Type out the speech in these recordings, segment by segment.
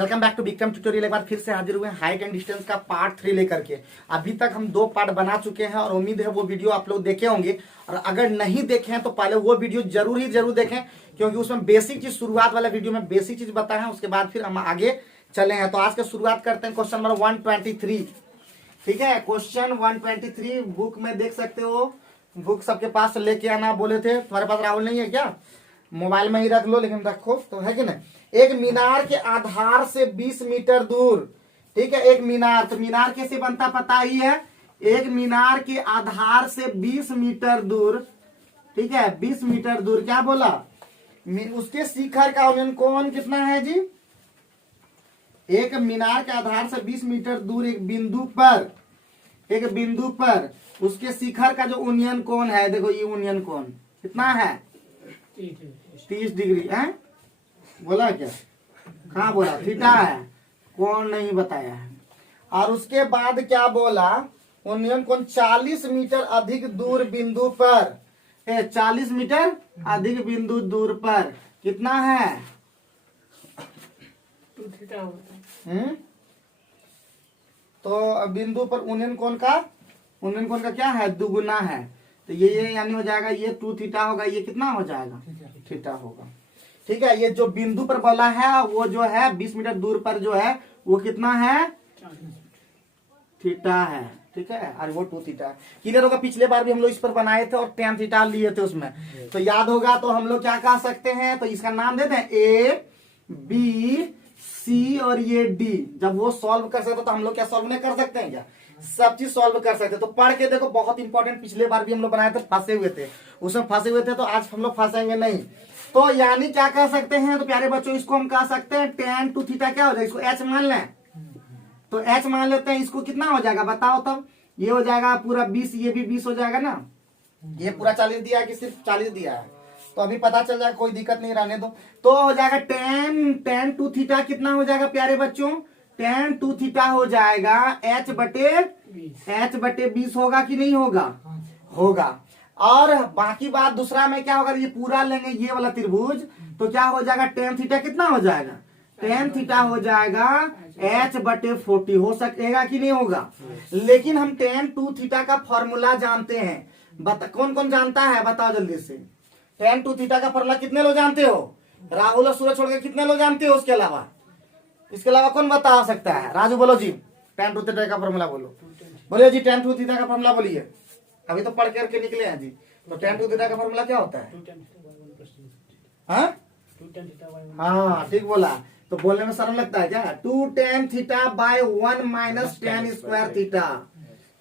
Welcome back to Vikram tutorial. एक बार फिर से हाजिर हुए हाइट एंड डिस्टेंस का पार्ट 3 लेकर के। अभी तक हम 2 पार्ट बना चुके हैं और उम्मीद है वो वीडियो आप लोग देखे होंगे, और अगर नहीं देखे हैं तो पहले वो वीडियो जरूर देखें, क्योंकि उसमें बेसिक चीज, शुरुआत वाला वीडियो में बेसिक चीज बताए हैं। उसके बाद फिर हम आगे चले हैं। तो आज के शुरुआत करते हैं क्वेश्चन नंबर 123। ठीक है, क्वेश्चन 123 बुक में देख सकते हो। बुक सबके पास लेके आना बोले थे, तुम्हारे पास राहुल नहीं है क्या? मोबाइल में ही रख लो, लेकिन रखो तो, है कि नहीं। एक मीनार के आधार से 20 मीटर दूर, ठीक है, एक मीनार, तो मीनार कैसे बनता पता ही है। एक मीनार के आधार से 20 मीटर दूर, ठीक है, 20 मीटर दूर क्या बोला, उसके शिखर का उन्नयन कोण कितना है जी। एक मीनार के आधार से 20 मीटर दूर एक बिंदु पर उसके शिखर का जो उन्नयन कोण है, देखो ये उन्नयन कोण कितना है, 30 डिग्री है। बोला क्या, कहाँ बोला, थीटा है, कोण नहीं बताया है। और उसके बाद क्या बोला, उन्नयन कोण 40 मीटर अधिक दूर बिंदु पर, 40 मीटर अधिक बिंदु दूर पर कितना है, 2 थीटा होता है। तो बिंदु पर उन्नयन कोण का क्या है, दुगुना है। तो ये यानी हो जाएगा, ये 2 थीटा होगा, ये कितना हो जाएगा, थीटा होगा। ठीक है, ये जो बिंदु पर बोला है वो जो है 20 मीटर दूर पर जो है वो कितना है, थीटा है। ठीक है, और वो 2 थीटा क्लियर होगा। पिछले बार भी हम लोग इस पर बनाए थे और 10 थीटा लिए थे उसमें, तो याद होगा। तो हम लोग क्या कह सकते हैं, तो इसका नाम देते हैं ए बी सी और ये डी। जब वो सॉल्व कर सकते तो हम लोग क्या सॉल्व नहीं कर सकते हैं क्या, सब चीज सॉल्व कर सकते। तो पढ़ के देखो, बहुत इंपॉर्टेंट। पिछले बार भी हम लोग बनाए थे, फंसे हुए थे उसमें, फंसे हुए थे, तो आज हम लोग फंसेंगे नहीं। तो यानी क्या कह सकते हैं, तो प्यारे बच्चों इसको हम कह सकते हैं tan 2 थीटा क्या हो जाएगा, इसको एच मान लें, तो एच मान लेते हैं। इसको कितना हो जाएगा बताओ तब, ये हो जाएगा पूरा 20, ये भी 20 हो जाएगा ना। ये पूरा 40 दिया है कि सिर्फ 40 दिया है, तो अभी पता चल जाएगा, कोई दिक्कत नहीं, रहने दो। तो हो जाएगा tan 2 थीटा कितना हो जाएगा प्यारे बच्चों, tan 2 थीटा हो जाएगा h बटे 20 होगा कि नहीं होगा, होगा। और बाकी बात दूसरा में क्या होगा, ये पूरा लेंगे ये वाला त्रिभुज, तो क्या हो जाएगा, tan थीटा कितना हो जाएगा, tan थीटा हो जाएगा h बटे 40, हो सकेगा कि नहीं होगा। लेकिन हम tan 2 थीटा का फॉर्मूला जानते हैं, कौन कौन जानता है बताओ जल्दी से। tan 2 थीटा का फॉर्मूला कितने लोग जानते हो, राहुल और सूरज छोड़ के कितने लोग जानते हो, उसके अलावा कौन बता सकता है, राजू बोलो जी, tan 2 थीटा का फॉर्मूला बोलिए जी, tan 2 थीटा का फॉर्मूला बोलिए। अभी तो पढ़ करके निकले हैं जी। तो tan 2 थीटा का फॉर्मूला क्या होता है, हाँ ठीक बोला। तो बोलने में शर्म लगता है क्या, 2 tan theta by 1 minus tan square theta.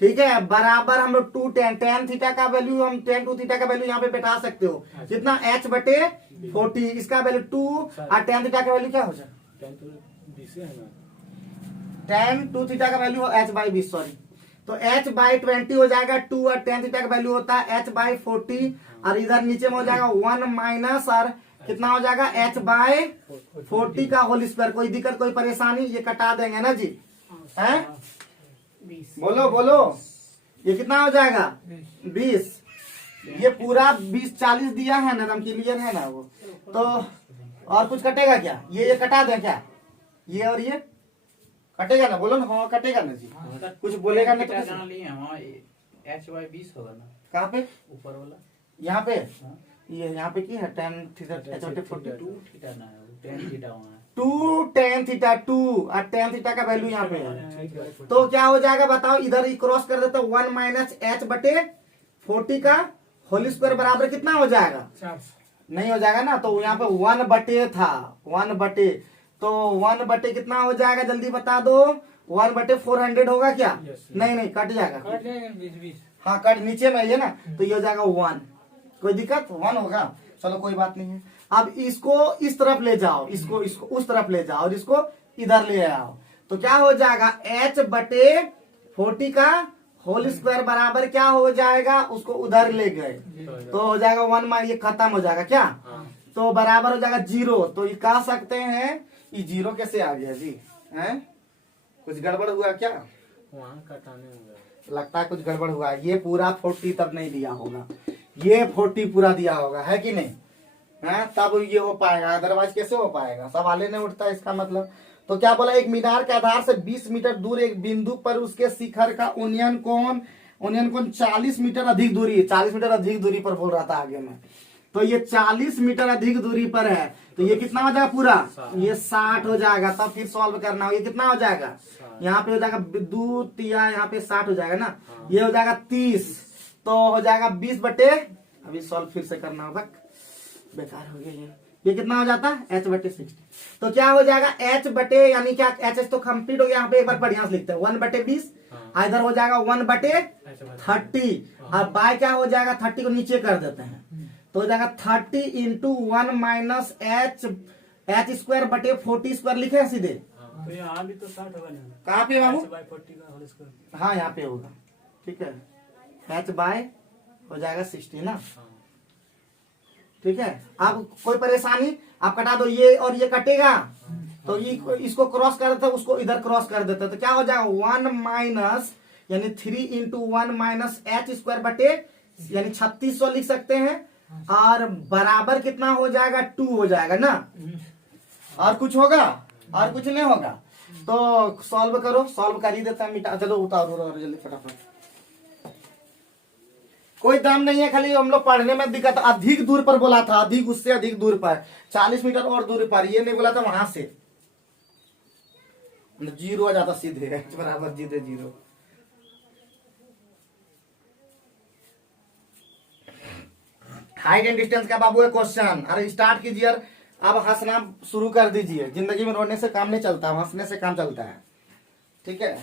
ठीक है, बराबर हम लोग 2 tan थीटा का वैल्यू, हम tan 2 थीटा का वैल्यू यहाँ पे बैठा सकते हो, कितना h बटे 40, इसका वैल्यू 2, और tan थीटा का वैल्यू क्या हो जाए, tan 2 थीटा का वैल्यू h बाई 20, सॉरी, तो h बाई 20 हो जाएगा 2, और tan थीटा का वैल्यू होता है h बाई 40, और इधर नीचे में हो जाएगा 1 माइनस, और कितना हो जाएगा h बाई 40 का होल स्क्वायर। कोई दिक्कत कोई परेशानी, ये कटा देंगे ना जी, हैं, बोलो, ये कितना हो जाएगा 20, ये पूरा 20-40 दिया है ना, एकदम क्लियर है ना वो। तो और कुछ कटेगा क्या, ये कटा दे क्या, ये और ये कटेगा ना, बोलो ना, हाँ कटेगा ना जी, कुछ बोलेगा नहीं तो h/20 होगा ना, कहाँ पे, ऊपर वाला, यहाँ पे, ये यहाँ पे की है tan थीटा, h बटे 40, 2 थीटा ना है, tan थीटा होना है, 2 tan थीटा 2, और tan थीटा का वैल्यू यहाँ पे है। तो क्या हो जाएगा बताओ, इधर ही क्रॉस कर देते, 1 माइनस h बटे 40 का होल स्क्वायर बराबर कितना हो जाएगा, नहीं हो जाएगा ना। तो यहाँ पे 1 बटे था, 1 बटे, तो 1 बटे कितना हो जाएगा जल्दी बता दो, 1 बटे 400 होगा क्या, नहीं कट जाएगा, हाँ कट नीचे में ये ना, तो ये हो जाएगा 1, कोई दिक्कत 1 होगा, चलो कोई बात नहीं है। अब इसको इस तरफ ले जाओ, इसको उस तरफ ले जाओ, और इसको इधर ले आओ, तो क्या हो जाएगा, h बटे 40 का होल स्क्वायर बराबर क्या हो जाएगा, उसको उधर ले गए तो हो जाएगा 1 मार, ये खत्म हो जाएगा क्या, तो बराबर हो जाएगा 0। तो ये कह सकते हैं, ये 0 कैसे आ गया जी, हैं, कुछ गड़बड़ हुआ क्या, वहाँ कटाने होगा, लगता है कुछ गड़बड़ हुआ है। ये पूरा 40 तब नहीं दिया होगा, ये 40 पूरा दिया होगा, है कि नहीं, है, तब ये हो पाएगा, अदरवाइज कैसे हो पाएगा, सवाल नहीं उठता इसका मतलब। तो क्या बोला, एक मीनार के आधार से 20 मीटर दूर एक बिंदु पर उसके शिखर का उन्नयन कोण 40 मीटर अधिक दूरी, 40 मीटर अधिक दूरी पर बोल रहा था आगे में। तो ये 40 मीटर अधिक दूरी पर है, तो ये कितना हो जाएगा पूरा, ये 60 हो जाएगा। तब फिर सॉल्व करना हो, ये कितना हो जाएगा, यहाँ पे हो जाएगा 2 तिया, यहाँ पे 60 हो जाएगा ना, ये हो जाएगा 30, तो हो जाएगा 20/, अभी सॉल्व फिर से करना होगा, बेकार हो गया ये कितना हो जाता है, h/60। तो क्या हो जाएगा h/, यानी क्या, h तो कंप्लीट हो गया, यहाँ पे एक बार बढ़िया से लिखते हैं 1/20, इधर हो जाएगा 1/30, अब बाय क्या हो जाएगा, 30 को नीचे कर देते हैं, तो हो जाएगा 30 इंटू 1 माइनस h² लिखे सीधे। तो यहाँ भी तो 60 होगा ना, कहाँ पे बाबू, h/40 का होल स्क्वायर। हाँ यहाँ पे होगा, ठीक है, h/ हो जाएगा 60 ना, ठीक है। अब कोई परेशानी, आप कटा दो, ये और ये कटेगा, तो ये इसको क्रॉस कर देते, उसको इधर क्रॉस कर देते, तो क्या हो जाएगा 1 माइनस, यानी 3 इंटू 1 माइनस h² यानी 3600 लिख सकते हैं, और बराबर कितना हो जाएगा 2 हो जाएगा ना, और कुछ होगा, और कुछ नहीं होगा। तो सॉल्व करो, सॉल्व कर ही देता है, मिटा, चलो उतारो जल्दी फटाफट, कोई दाम नहीं है, खाली हम लोग पढ़ने में दिक्कत। अधिक दूर पर बोला था, अधिक, उससे अधिक दूर पर 40 मीटर और दूर पर, ये नहीं बोला था वहां से, 0 आ जाता सीधे, h बराबर सीधे 0। हाइट एंड डिस्टेंस का बाबू है क्वेश्चन, अरे स्टार्ट कीजिए, अब हंसना शुरू कर दीजिए, जिंदगी में रोने से काम नहीं चलता, हंसने से काम चलता है, ठीक है।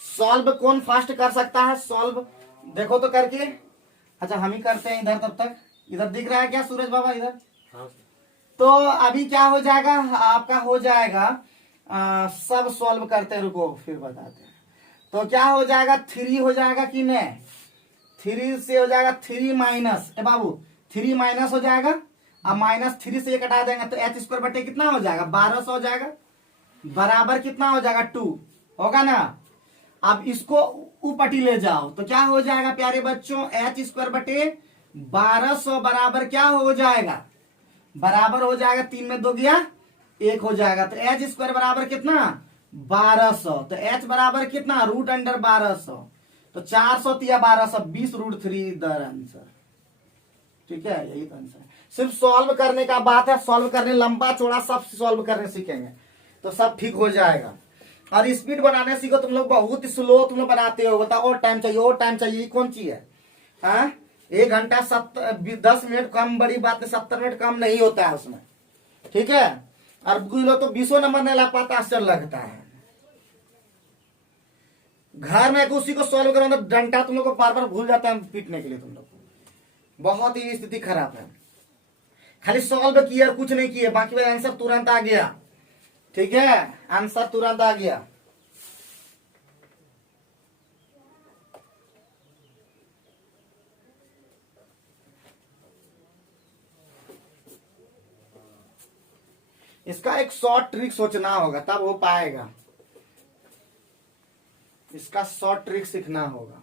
सॉल्व कौन फास्ट कर सकता है, सॉल्व देखो तो करके, अच्छा हम ही करते हैं इधर, तब तक इधर दिख रहा है क्या सूरज बाबा इधर, तो अभी क्या हो जाएगा आपका, हो जाएगा सब सॉल्व करते हैं, रुको फिर बताते हैं। तो क्या हो जाएगा 3 हो जाएगा कि नहीं, 3 से हो जाएगा 3 माइनस, ए बाबू 3 माइनस हो जाएगा, अब -3 से ये कटा देंगे, तो h² कितना हो जाएगा 1200 हो जाएगा, बराबर कितना हो जाएगा 2 होगा ना। अब इसको ऊपटी ले जाओ, तो क्या हो जाएगा प्यारे बच्चों, h² 1200 बराबर क्या हो जाएगा, बराबर हो जाएगा 3 में 2 गया 1 हो जाएगा, तो h² बराबर कितना 1200, तो h बराबर कितना √1200, तो 400 या 1200 20√3 इधर आंसर, ठीक है, यही तो आंसर है। सिर्फ सॉल्व करने का बात है, सॉल्व करने लंबा चौड़ा सब सॉल्व करने सीखेंगे तो सब ठीक हो जाएगा। और स्पीड बनाने सीखो, तुम लोग बहुत स्लो तुम लोग बनाते हो, बताओ और टाइम चाहिए, और टाइम चाहिए, कौन चीज है, हाँ 1 घंटा 10 मिनट कम बड़ी बात नहीं, 70 मिनट कम नहीं होता है उसमें, ठीक है। और कुछ लोग तो 20 नंबर नहीं ला पाता, आश्चर्य लगता है। घर में उसी को सॉल्व करो तो डंडा तुम लोग को बार बार भूल जाता है पीटने के लिए, तुम लोग बहुत ही स्थिति खराब है। खाली सॉल्व किया और कुछ नहीं किए, बाकी आंसर तुरंत आ गया, ठीक है, आंसर तुरंत आ गया। इसका एक शॉर्ट ट्रिक सोचना होगा तब हो पाएगा, इसका शॉर्ट ट्रिक सीखना होगा।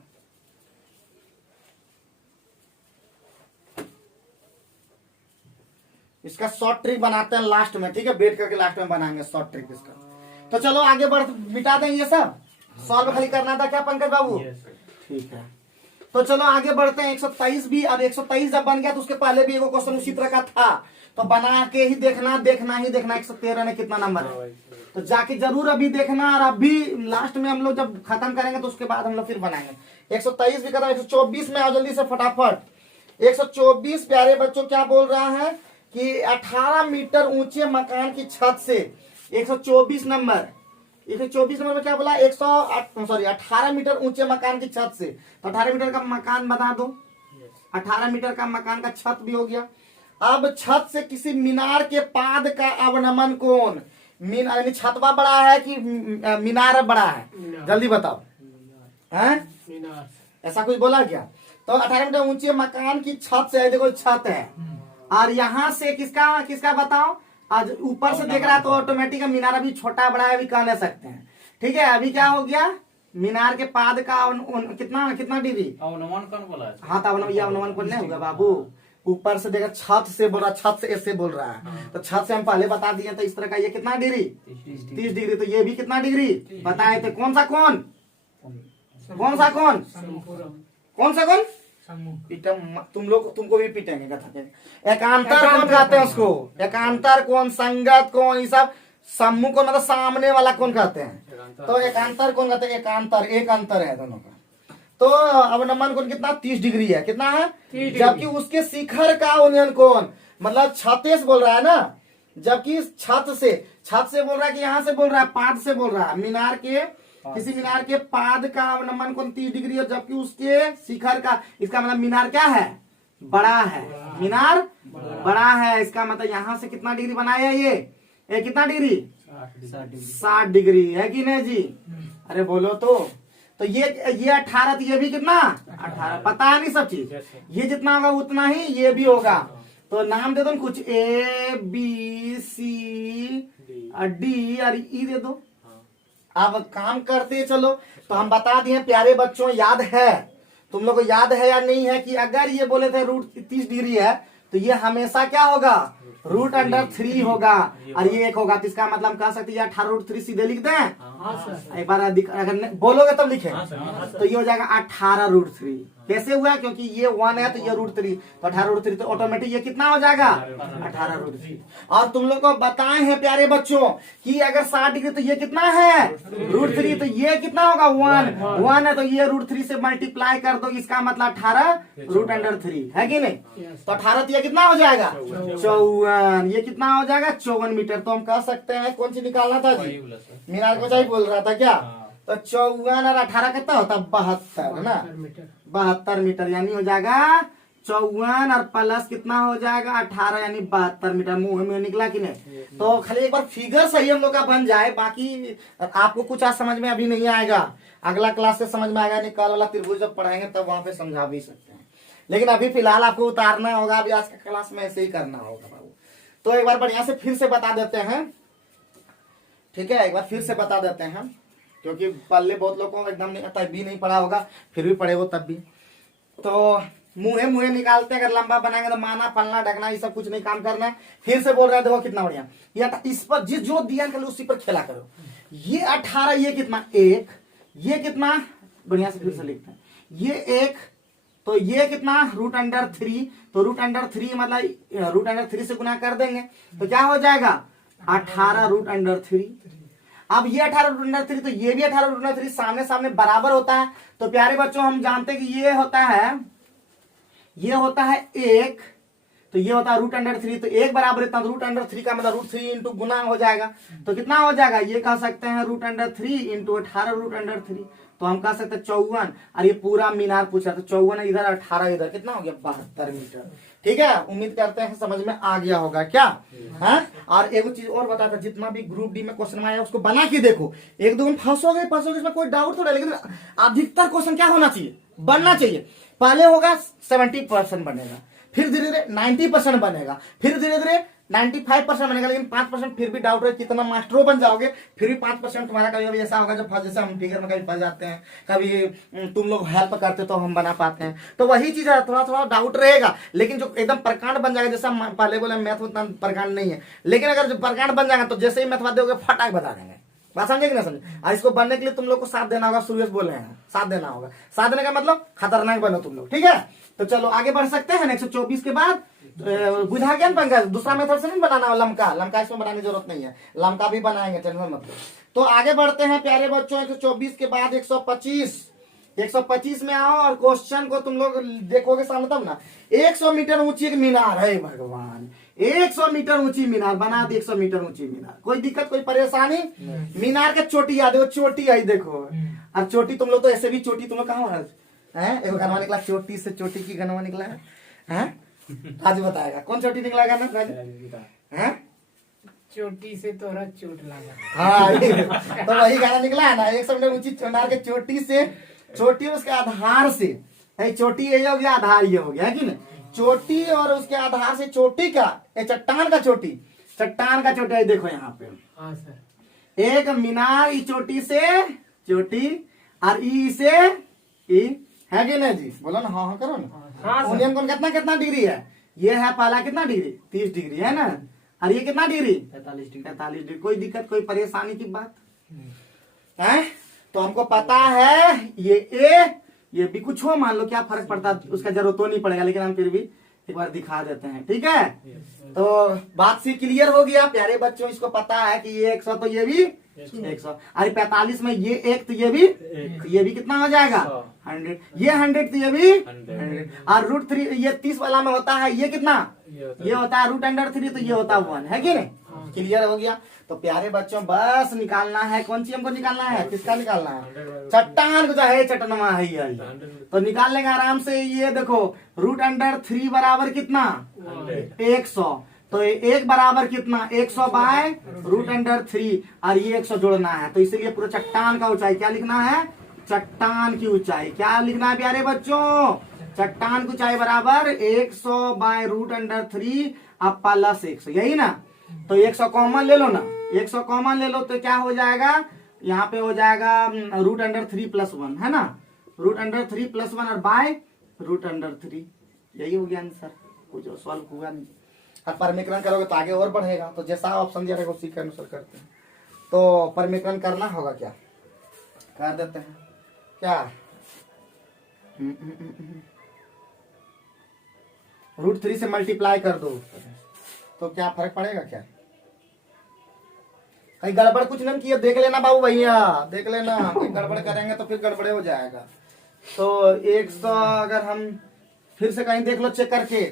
इसका शॉर्ट ट्रिक बनाते हैं लास्ट में, ठीक है, बैठ करके लास्ट में बनाएंगे शॉर्ट ट्रिक इसका। तो चलो आगे बढ़, मिटा देंगे ये सब, सॉल्व खाली करना था क्या पंकज बाबू, ठीक है। तो चलो आगे बढ़ते हैं, 123 भी, और 123 जब बन गया तो उसके पहले भी एक क्वेश्चन उसी तरह का था, तो बना के ही देखना, देखना ही देखना 113 में कितना नंबर है, तो जाके जरूर अभी देखना, और अभी लास्ट में हम लोग जब खत्म करेंगे तो उसके बाद हम लोग फिर बनाएंगे। 123 भी खत्म, 124 में आओ जल्दी से फटाफट। 124 प्यारे बच्चों क्या बोल रहा है कि 18 मीटर ऊंचे मकान की छत से 124 नंबर, 124 नंबर में क्या बोला, 18 मीटर ऊंचे मकान की छत से, तो 18 मीटर का मकान बना दो, 18 मीटर का मकान का छत भी हो गया। अब छत से किसी मीनार के पाद का अवनमन कोण, यानी छतवा बड़ा है कि मीनार बड़ा है, जल्दी बताओ, हैं ऐसा कुछ बोला क्या। तो 18 मीटर ऊंचे मकान की छत से, देखो छत है, और यहाँ से किसका किसका बताओ, आज ऊपर से देख रहा है तो ऑटोमेटिक मीनार अभी छोटा बड़ा है, अभी कह ले सकते हैं, ठीक है। अभी क्या हो गया, मीनार के पाद का कितना कितना डिग्री, अवनमन कौन बोला, हाँ तो अवनमन कौन नहीं होगा बाबू, ऊपर से देखा छत से बोल रहा, छत से ऐसे बोल रहा है, तो छत से हम पहले बता दिए। तो इस तरह का ये कितना डिग्री, 30 डिग्री। तो ये भी कितना डिग्री बताए थे। कौन सा कौन, कौन सा कौन, कौन सा कौन, तुम लोग, तुमको भी पीटेंगे कथा के। एकांतर कौन कहते हैं उसको, एकांतर कौन, संगत कौन, ये सब सम्मुख कौन मतलब सामने वाला कौन कहते हैं। तो एकांतर कौन कहते हैं, एकांतर, एक अंतर है दोनों का। तो अवनमन कोण कितना, 30 डिग्री है, कितना है, जबकि उसके शिखर का उन्नयन कोण मतलब छतेस बोल रहा है ना, जबकि छत से बोल रहा है कि यहाँ से बोल रहा है, पाद से बोल रहा है, मीनार के किसी मीनार के पाद का अवनमन कोण 30 डिग्री है, जबकि उसके शिखर का, इसका मतलब मीनार क्या है, बड़ा है, मीनार बड़ा है। इसका मतलब यहाँ से कितना डिग्री बनाया ये कितना डिग्री, 60 डिग्री है कि नहीं जी। अरे बोलो तो ये 18, तो ये भी कितना 18, पता है नहीं सब चीज, ये जितना होगा उतना ही ये भी होगा। तो नाम दे दो ना कुछ, A B C D और E दे दो। अब काम करते चलो। तो हम बता दिए प्यारे बच्चों, याद है तुम लोग को, याद है या नहीं है कि अगर ये बोले थे रूट 30 डिग्री है तो ये हमेशा क्या होगा, √3 होगा, और ये 1 होगा। तो इसका मतलब कह सकते हैं 18√3 सीधे लिख दें। एक बार अगर बोलोगे तब लिखे, तो ये हो जाएगा 18√3। कैसे हुआ, क्योंकि ये 1 है तो ये √3, तो 18√3, तो ऑटोमेटिक ये कितना हो जाएगा 18√3। और तुम लोग को बताए हैं प्यारे बच्चों कि अगर 60 डिग्री तो ये कितना है √3, तो ये कितना होगा 1 है, तो ये √3 से मल्टीप्लाई कर दो, इसका मतलब 18√3 है कि नहीं। तो 18 तो ये कितना हो जाएगा 54, ये कितना हो जाएगा 54 मीटर। तो हम कह सकते हैं कौन सी निकालना था जी, मीनार को चाहिए बोल रहा था क्या। तो 54 और 18 कितना होता है 72 है ना, 72 मीटर, यानी हो जाएगा 54 और प्लस कितना हो जाएगा 18, यानी 72 मीटर। मुंह में निकला कि नहीं। तो खाली एक बार फिगर सही हम लोग का बन जाए, बाकी आपको कुछ आज समझ में अभी नहीं आएगा, अगला क्लास से समझ में आएगा। निकाल वाला त्रिभुज जब पढ़ाएंगे तब वहां पे समझा भी सकते हैं, लेकिन अभी फिलहाल आपको उतारना होगा, अभी आज का क्लास में ऐसे ही करना होगा बाबू। तो एक बार बढ़िया से फिर से बता देते हैं, ठीक है, एक बार फिर से बता देते हैं, क्योंकि पहले बहुत लोगों को एकदम तब भी नहीं पढ़ा होगा, फिर भी पढ़े हो तब भी। तो मुँहे निकालते हैं, अगर लंबा बनाएंगे तो माना पलना ढकना ये सब कुछ नहीं काम करना है। फिर से बोल रहे हैं, देखो कितना बढ़िया, या इस पर जिस जो दिया कर उसी पर खेला करो। ये 18, ये कितना 1, ये कितना, बढ़िया से फिर से लिखते हैं, ये 1, तो ये कितना √3, तो √3 मतलब √3 से गुना कर देंगे तो क्या हो जाएगा 18√3। अब ये 18√3, तो ये भी 18√3, सामने सामने बराबर होता है। तो प्यारे बच्चों हम जानते हैं कि ये होता है 1, तो ये होता है √3, तो 1 बराबर इतना, √3 का मतलब √3 इंटू गुना हो जाएगा, तो कितना हो जाएगा, ये कह सकते हैं √3 इंटू 18√3। तो हम कह सकते हैं 54, और ये पूरा मीनार पूछा तो 54 इधर 18 इधर, कितना हो गया 72 मीटर। ठीक है, उम्मीद करते हैं समझ में आ गया होगा क्या है। और एक चीज और बताता, जितना भी ग्रुप डी में क्वेश्चन आया उसको बना के देखो, एक दो फंसोगे इसमें कोई डाउट थोड़ा, लेकिन अधिकतर क्वेश्चन क्या होना चाहिए, बनना चाहिए। पहले होगा 70% बनेगा, फिर धीरे धीरे 90% बनेगा, फिर धीरे धीरे 95% बनेगा, लेकिन 5% फिर भी डाउट है, कितना मास्टरों बन जाओगे फिर भी 5% तुम्हारा कभी कभी ऐसा होगा जब जैसे हम फिगर में कभी फंस जाते हैं, कभी तुम लोग हेल्प करते तो हम बना पाते हैं। तो वही चीज है, थोड़ा थोड़ा डाउट रहेगा, लेकिन जो एकदम प्रकांड बन जाएगा, जैसा पहले बोले मैथ उतना प्रकांड नहीं है, लेकिन अगर जो प्रकांड बन जाएगा तो जैसे ही मैथ दोगे फटाक बता देंगे। बात समझे कि ना समझे। और इसको बनने के लिए तुम लोग को साथ देना होगा, शुरू से बोल रहे हैं साथ देना होगा, साथ देने का मतलब खतरनाक बनो तुम लोग। ठीक है, तो चलो आगे बढ़ सकते हैं। 124 के बाद बुझा गया पंकज, दूसरा मेथड से नहीं बनाना, लमका इसमें बनाने की जरूरत नहीं है, लमका भी बनाएंगे, टेंशन मत लो। तो आगे बढ़ते हैं प्यारे बच्चों, 124 के बाद 125 में आओ, और क्वेश्चन को तुम लोग देखोगे सामने तब ना। 100 मीटर ऊंची एक मीनार है, भगवान 100 मीटर ऊंची मीनार बना दी, 100 मीटर ऊंची मीनार, कोई दिक्कत कोई परेशानी। मीनार के चोटी याद है, चोटी आई देखो, और चोटी तुम लोग तो ऐसे भी चोटी तुम लोग कहाँ है, एक गनवा निकला, चोटी से चोटी की गनवा निकला है, आज बताएगा कौन चोटी निकला गाना है, चोटी से तोरा चोट लगा। हाँ तो वही गाना निकला है ना, 100 मीटर ऊंची मीनार के चोटी से, चोटी उसके आधार से, चोटी ये हो गया, आधार ये हो गया, है कि नहीं, चोटी और उसके आधार से चोटी का, चट्टान का चोटी, है देखो यहाँ पे। हाँ सर, एक मीनार ई चोटी से चोटी, और ई से ई, है कि नहीं जी, बोलो ना हाँ करो ना। हाँ ओनियन कोण कितना डिग्री है, ये है पहला कितना डिग्री 30 डिग्री है ना, और ये कितना डिग्री 45 डिग्री। 45 डिग्री। कोई दिक्कत कोई परेशानी की बात है? तो हमको पता है ये ए ये भी, कुछ हो मान लो क्या फर्क पड़ता है, उसका जरूरत तो नहीं पड़ेगा, लेकिन हम फिर भी एक बार दिखा देते हैं, ठीक है। तो बात से क्लियर हो गया प्यारे बच्चों, इसको पता है कि ये 100 तो ये भी 100, अरे 45 में ये एक तो ये भी कितना हो जाएगा 100, ये 100 तो ये भी 100, और √3 ये 30 वाला में होता है, ये कितना ये होता है √3, तो ये होता है 1, है कि नहीं? क्लियर हो गया। तो प्यारे बच्चों बस निकालना है, कौन सी हमको निकालना है, किसका निकालना है, चट्टान को चाहे चटनमा है ये, तो निकाल लेंगे आराम से। ये देखो √3 बराबर कितना 100, तो 1 बराबर कितना 100 बाय √3, और ये 100 जोड़ना है, तो इसलिए पूरा चट्टान का ऊंचाई क्या लिखना है, चट्टान की ऊंचाई क्या लिखना है प्यारे बच्चों, चट्टान की ऊंचाई बराबर 100 बाय √3 अब प्लस 100, यही ना। तो 100 कॉमन ले लो ना, 100 कॉमन ले लो तो क्या हो जाएगा, यहाँ पे हो जाएगा √3 + 1 है ना, √3 + 1 और बाय √3, यही हो गया आंसर, कुछ सॉल्व हुआ नहीं। और परमीकरण करोगे तो आगे और बढ़ेगा, तो जैसा ऑप्शन दिया रहेगा उसी के अनुसार करते हैं। तो परमीकरण करना होगा, क्या कर देते हैं क्या, √3 से मल्टीप्लाई कर दो तो क्या फर्क पड़ेगा क्या, कहीं गड़बड़ कुछ नहीं किया, देख लेना बाबू भैया, देख लेना, कहीं गड़बड़ करेंगे तो फिर गड़बड़े हो जाएगा। तो 100 अगर हम फिर से कहीं देख लो चेक करके,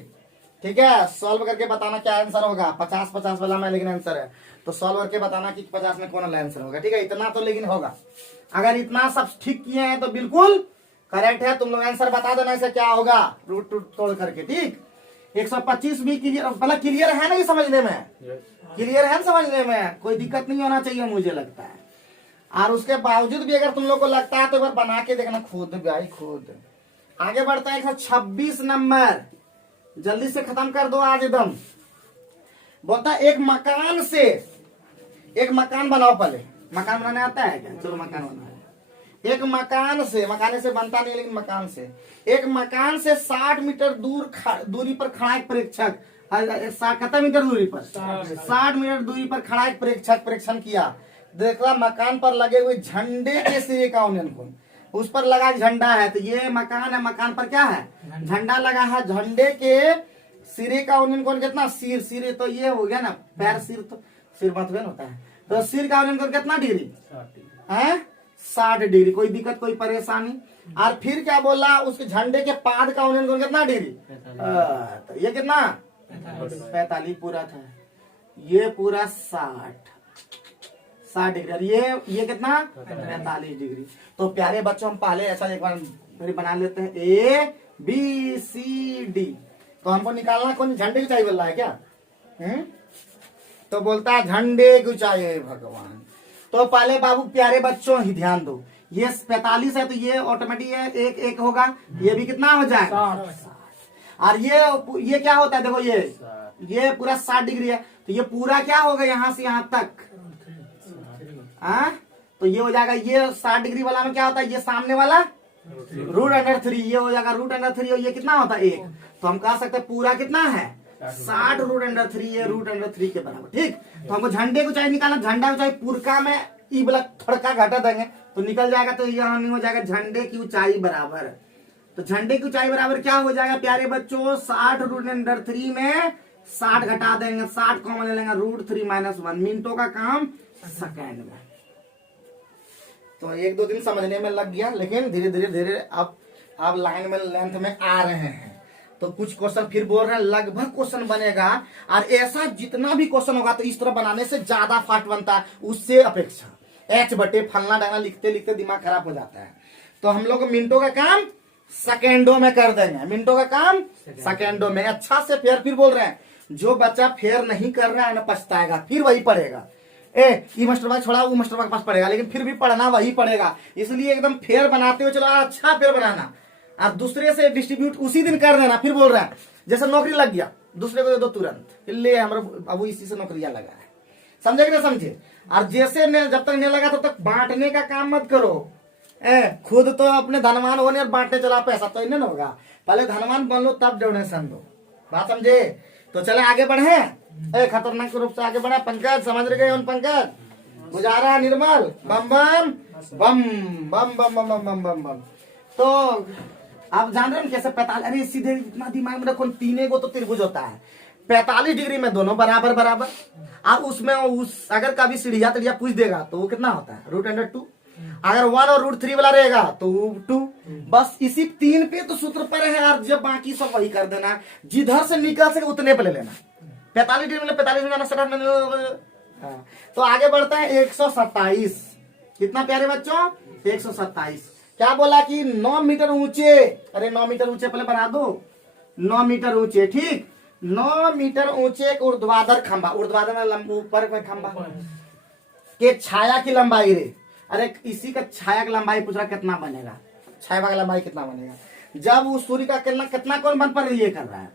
ठीक है, सॉल्व करके बताना क्या आंसर होगा, 50-50 वाला में लेकिन आंसर है, तो सॉल्व करके बताना कि 50 में कौन वाला आंसर होगा, ठीक है, इतना तो लेकिन होगा। अगर इतना सब ठीक किए हैं तो बिल्कुल करेक्ट है, तुम लोग आंसर बता देना इसे क्या होगा रूट तोड़ करके, ठीक। 125 भी क्लियर, मतलब क्लियर है ना ये समझने में, क्लियर है समझने में, कोई दिक्कत नहीं होना चाहिए मुझे लगता है। और उसके बावजूद भी अगर तुम लोग को लगता है तो एक बार बना के देखना खुद भाई खुद। आगे बढ़ता है 126 नंबर, जल्दी से खत्म कर दो आज एकदम। बोलता है एक मकान बनाओ, पहले मकान बनाने आता है क्या, चलो मकान बनाओ। एक मकान से बनता नहीं लेकिन मकान से, एक मकान से 60 मीटर दूरी पर खड़ा एक प्रेक्षक, कितना मीटर दूरी पर 60 मीटर दूरी पर खड़ा एक प्रेक्षक परीक्षण किया, देखा मकान पर लगे हुए झंडे के सिरे का उन्नयन कोण, उस पर लगा झंडा है, तो ये मकान है, मकान पर क्या है झंडा लगा है, झंडे के सिरे का उन्नयन कोण कितना, सिर तो ये हो गया ना पैर, सिर तो सिर मतभेद होता है, तो सिर का उन्नयन कोण कितना डिग्री है 60 डिग्री, कोई दिक्कत कोई परेशानी। और फिर क्या बोला, उसके झंडे के पाद का उन्नयन कोण कितना डिग्री, तो ये कितना 45 पूरा था, ये पूरा 60 डिग्री, और ये कितना 45 डिग्री। तो प्यारे बच्चों हम पहले ऐसा एक बार फिर बना लेते हैं, ABCD, तो हमको निकालना कौन झंडे की ऊंचाई बोल रहा है क्या, तो बोलता है झंडे की ऊंचाई भगवान। तो पहले बाबू प्यारे बच्चों ही ध्यान दो, ये 45 है तो ये ऑटोमेटिक है एक होगा, ये भी कितना हो जाएगा 60, और ये क्या होता है देखो, ये पूरा 60 डिग्री है, तो ये पूरा क्या होगा यहाँ से यहाँ तक, तो ये हो जाएगा, ये 60 डिग्री वाला में क्या होता है, ये सामने वाला √3, ये हो जाएगा √3, और ये कितना होता है 1, तो हम कह सकते हैं पूरा कितना है 60 √3, ये √3 के बराबर, ठीक। तो हमको झंडे की ऊंचाई निकालना, झंडा ऊंचाई पूर्का में ई वाला थोड़ा घटा देंगे तो निकल जाएगा, तो यहाँ नहीं हो जाएगा झंडे की ऊंचाई बराबर, तो झंडे की ऊंचाई बराबर क्या हो जाएगा प्यारे बच्चों 60 √3 में 60 घटा देंगे, 60 कॉमन ले लेंगे, √3 - 1 मिनटों का काम सेकंड में। तो 1-2 दिन समझने में लग गया, लेकिन धीरे धीरे अब लाइन में लेंथ में आ रहे हैं। तो कुछ क्वेश्चन फिर बोल रहे हैं लगभग क्वेश्चन बनेगा, और ऐसा जितना भी क्वेश्चन होगा तो इस तरह बनाने से ज्यादा फास्ट बनता है उससे अपेक्षा, H बटे फलना डालना लिखते लिखते दिमाग खराब हो जाता है। तो हम लोग मिनटों का काम सेकेंडों में कर देंगे, मिनटों का काम सेकेंडों में, अच्छा से फेयर। फिर बोल रहे हैं जो बच्चा फेयर नहीं कर रहा है ना पछताएगा, फिर वही पढ़ेगा, ये मास्टर भाई छोड़ा वो मास्टर भाई के पास पढ़ेगा, लेकिन फिर भी पढ़ना वही पड़ेगा। इसलिए एकदम फेयर बनाते हुए चलो, अच्छा फेयर बनाना, आप दूसरे से डिस्ट्रीब्यूट उसी दिन कर देना। फिर बोल रहा है जैसे नौकरी लग गया दूसरे को दे दो तुरंत, ले हमारे बाबू इसी से नौकरियां लगा है, समझे कि नहीं समझे। और जैसे जब तक नहीं लगा तब तक बांटने का काम मत करो, खुद तो अपने धनवान होने और बांटने चला पैसा तो इन्हें ना होगा, पहले धनवान बन लो तब डोनेशन दो, बात समझे? तो चले आगे बढ़े। खतरनाक रूप से आगे बढ़े। पंकज समझ रहे उन पंकज? गुजारा निर्मल बम बम बम बम बम बम बम बम बम बम। तो आप जान रहे हैं कैसे 45? अरे सीधे इतना दिमाग में रखो, तीन को तो त्रिभुज होता है 45 डिग्री में, दोनों बराबर बराबर। अब उसमें उस अगर कभी सीढ़िया तड़िया पूछ देगा तो वो कितना होता है √2। अगर 1 और √3 वाला रहेगा तो 2। बस इसी 3 पे तो सूत्र पर है यार। जब बाकी सब वही कर देना, जिधर से निकल सके उतने पे ले लेना। 45 डिग्री में 45 में जाना 60 में। हाँ। तो आगे बढ़ता है 127। कितना प्यारे बच्चों? 127। क्या बोला कि 9 मीटर ऊंचे। अरे 9 मीटर ऊंचे पहले बना दो। 9 मीटर ऊंचे, ठीक। 9 मीटर ऊंचे एक ऊर्ध्वाधर खंभा, ऊर्ध्वाधर ऊपर का खंभा के छाया की लंबाई रे। अरे इसी का छाया की लंबाई पूछ रहा कितना बनेगा? छाया की लंबाई कितना बनेगा जब वो सूर्य का कितना कितना कोण बन पर ये कर रहा है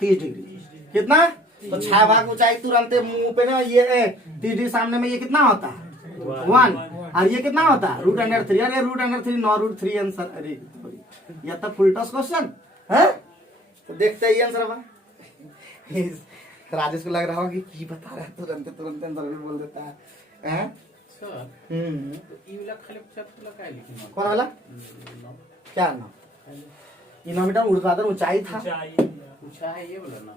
30 डिग्री। कितना? तो छाया भाग ऊंचाई तुरंत मुंह पे ना ये 30 डिग्री सामने में, ये कितना होता है 1। और ये कितना होता है √3। अरे √3 9 √3 आंसर। अरे यह तो फुल टॉस क्वेश्चन है। तो देखते ही आंसर बा। राजेश को लग रहा होगा कि बता रहा है, तुरंत तुरंत आंसर भी बोल देता है। सर तो ई वाला खाली पूछा तो लगा है, लेकिन कौन वाला? क्या नाम? 9 मीटर ऊर्ध्वाधर ऊंचाई था। पूछा है ये बोला ना।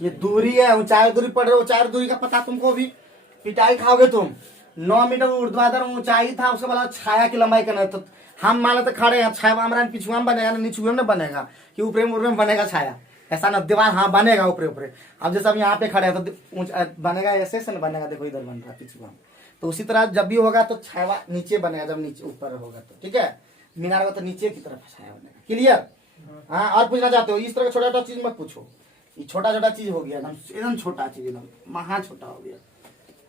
ये दूरी है, ऊंचाई दूरी पढ़ रहे हो। ऊंचाई दूरी का पता तुमको भी पिटाई खाओगे तुम। 9 मीटर ऊर्ध्वाधर ऊंचाई था, उसके बाद छाया की लंबाई करना। तो हम मान तो खड़े हैं, छाया हमारा पिछुआ में बनेगा ना नीचुए में बनेगा कि ऊपरे में बनेगा छाया? ऐसा ना, दीवार हाँ बनेगा ऊपरे ऊपरे। अब जैसे हम यहाँ पे खड़े हैं तो बनेगा ऐसे से ना बनेगा। देखो इधर बन रहा है पिछुआ में। तो उसी तरह जब भी होगा तो छाया नीचे बनेगा, जब नीचे ऊपर होगा तो ठीक है। मीनार का तो नीचे की तरफ छाया बनेगा। क्लियर? हाँ। और पूछना चाहते हो? इस तरह का छोटा छोटा चीज मत पूछो। ये छोटा छोटा चीज हो गया एकदम छोटा चीज, एकदम महा छोटा हो गया।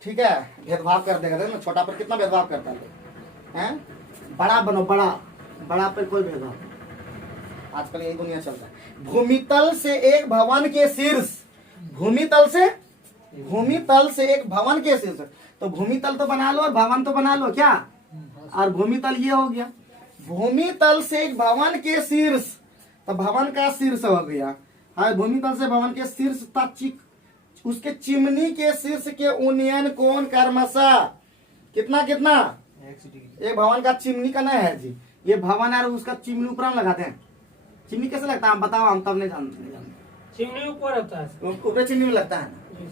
ठीक है, भेदभाव कर देगा। देखो छोटा पर कितना भेदभाव करता है। बड़ा बनो, बड़ा बड़ा पर कोई भेदभाव। आजकल यही दुनिया चल रहा है। भूमितल से एक भवन के शीर्ष, भूमितल से एक भवन के शीर्ष। तो भूमितल तो बना लो और भवन तो बना लो क्या? और भूमितल ये हो गया। भूमितल से एक भवन के शीर्ष, तो भवन का शीर्ष हो गया। हाँ, भूमितल से भवन के शीर्ष तक उसके चिमनी के शीर्ष के उन्नयन कोण क्रमशः कितना कितना? एक भवन का चिमनी का नहीं है जी। ये भवन है, उसका चिमनी ऊपर हम लगाते हैं। चिमनी कैसे लगता है बताओ? हम तब नहीं जानते। चिमनी ऊपर होता है, ऊपर चिमनी में लगता है ना,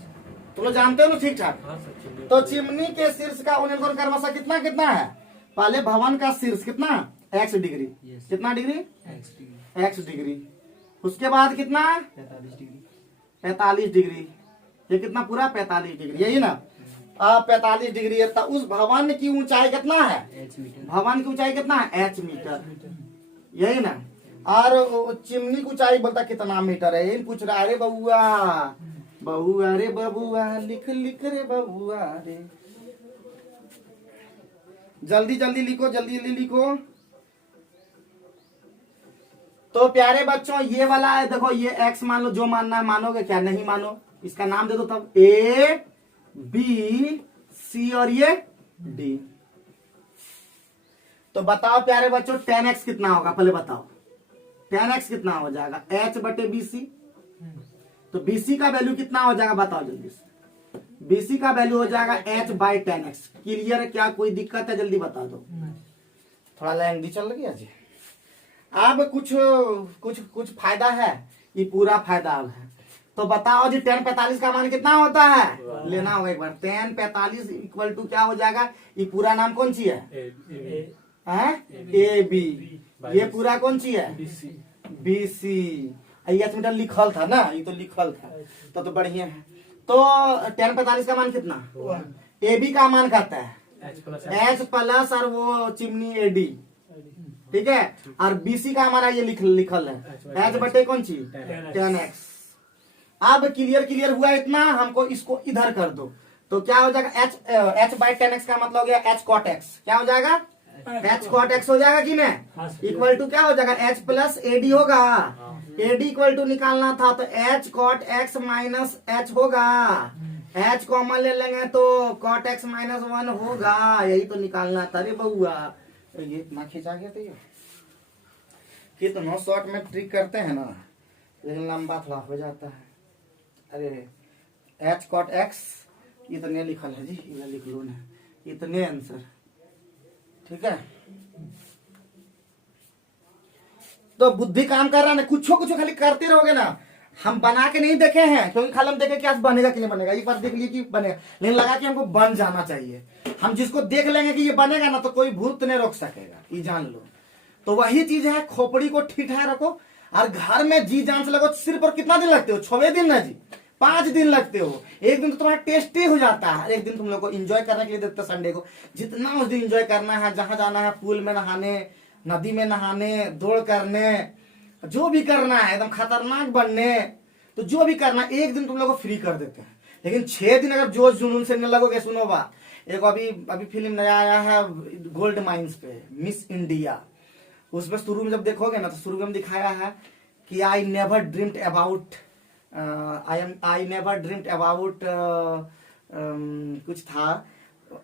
तुम लोग जानते हो ना ठीक ठाक। तो चिमनी के शीर्ष का उन्नयन कोण क्रमशः कितना कितना है? पहले भवन का शीर्ष कितना? x degree. कितना डिग्री? x degree. उसके बाद कितना? 45 डिग्री। ये कितना पूरा? 45 डिग्री, यही ना। अब 45 डिग्री है तो उस भवन की ऊंचाई कितना है? भवन की ऊंचाई कितना है? h मीटर, यही ना। और चिमनी की ऊंचाई बोलता कितना मीटर है? यही पूछ रहा है। अरे बबुआ रे बबुआ लिख लिख रे बबुआ रे। जल्दी जल्दी लिखो, जल्दी जल्दी लिखो। तो प्यारे बच्चों ये वाला है, देखो ये x मान लो, जो मानना है मानोगे, क्या नहीं मानो इसका नाम दे दो तब। A B C और ये D। तो बताओ प्यारे बच्चों tan x कितना होगा? पहले बताओ tan x कितना हो जाएगा? h/BC। तो BC का वैल्यू कितना हो जाएगा बताओ जल्दी से। BC का वैल्यू हो जाएगा h/tan x। क्लियर है? क्या कोई दिक्कत है? जल्दी बता दो। थोड़ा लैंग्दी चल रही है जी। अब कुछ फायदा है? ये पूरा फायदा अब है। तो बताओ जी tan 45 का मान कितना होता है? लेना होगा एक बार। tan 45 इक्वल टू क्या हो जाएगा? ये पूरा नाम कौन सी है? AB। ये पूरा कौन सी है? BC। h मीटर लिखल था ना, ये तो लिखल था तो बढ़िया है। तो tan 45 का मान कितना? AB का मान कहता है h प्लस और वो चिमनी AD, ठीक है। और BC का हमारा ये लिखल है h बटे कौन सी? tan x। अब क्लियर हुआ इतना? हमको इसको इधर कर दो तो क्या हो जाएगा? h/tan x का मतलब हो गया h cot x। क्या हो जाएगा? h cot x हो जाएगा कि नहीं? इक्वल टू क्या हो जाएगा? h प्लस AD होगा। AD इक्वल टू निकालना था तो h cot x minus h होगा। h कॉमन ले लेंगे तो cot x माइनस 1 होगा। यही तो निकालना था रे बउआ। ये इतना खींचा गया था ये कितना शॉर्ट में ट्रिक करते हैं ना, लेकिन लंबा थोड़ा हो जाता है। अरे h cot x इतने लिखल है जी, ये लिख लो ना, इतने आंसर, ठीक है। तो बुद्धि काम कर रहा है ना, कुछ खाली करते रहोगे ना। हम बना के नहीं देखे हैं, क्योंकि खाली हम देखे कि आज बनेगा कि नहीं बनेगा, एक बार देख लिए कि बनेगा, लेकिन लगा कि हमको बन जाना चाहिए। हम जिसको देख लेंगे कि ये बनेगा ना, तो कोई भूत नहीं रोक सकेगा, ये जान लो। तो वही चीज है, खोपड़ी को ठीक ठाक रखो और घर में जी जान से लगो। सिर पर कितना दिन लगते हो? 6 दिन ना जी, 5 दिन लगते हो। एक दिन तो तुम्हारा टेस्टी हो जाता है। एक दिन तुम लोग को एंजॉय करने के लिए देते संडे को, जितना उस दिन एंजॉय करना है, जहां जाना है, पूल में नहाने, नदी में नहाने, दौड़ करने, जो भी करना है, एकदम खतरनाक बनने, तो जो भी करना, एक दिन तुम लोग को फ्री कर देते हैं। लेकिन 6 दिन अगर जोश जुनून से न लगोगे, सुनो बात, एक अभी फिल्म नया आया है गोल्ड माइंस पे, मिस इंडिया। उसमें शुरू में जब देखोगे ना, तो शुरू में दिखाया है कि आई नेवर ड्रीम्ड अबाउट कुछ था,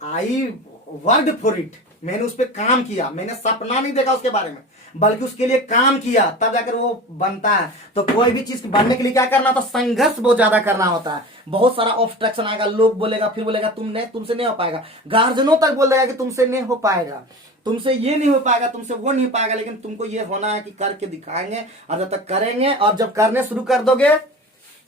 आई वर्कड फॉर इट, मैंने उस पर काम किया, मैंने सपना नहीं देखा उसके बारे में, बल्कि उसके लिए काम किया, तब जाकर वो बनता है। तो कोई भी चीज बनने के लिए क्या करना होता है? संघर्ष बहुत ज्यादा करना होता है। बहुत सारा ऑब्स्ट्रक्शन आएगा, लोग बोलेगा, फिर बोलेगा तुमसे नहीं हो पाएगा, गार्जियनों तक बोल देगा कि तुमसे नहीं हो पाएगा, तुमसे ये नहीं हो पाएगा, तुमसे वो नहीं हो पाएगा, लेकिन तुमको ये होना है कि करके दिखाएंगे। और जब तक करेंगे और जब करने शुरू कर दोगे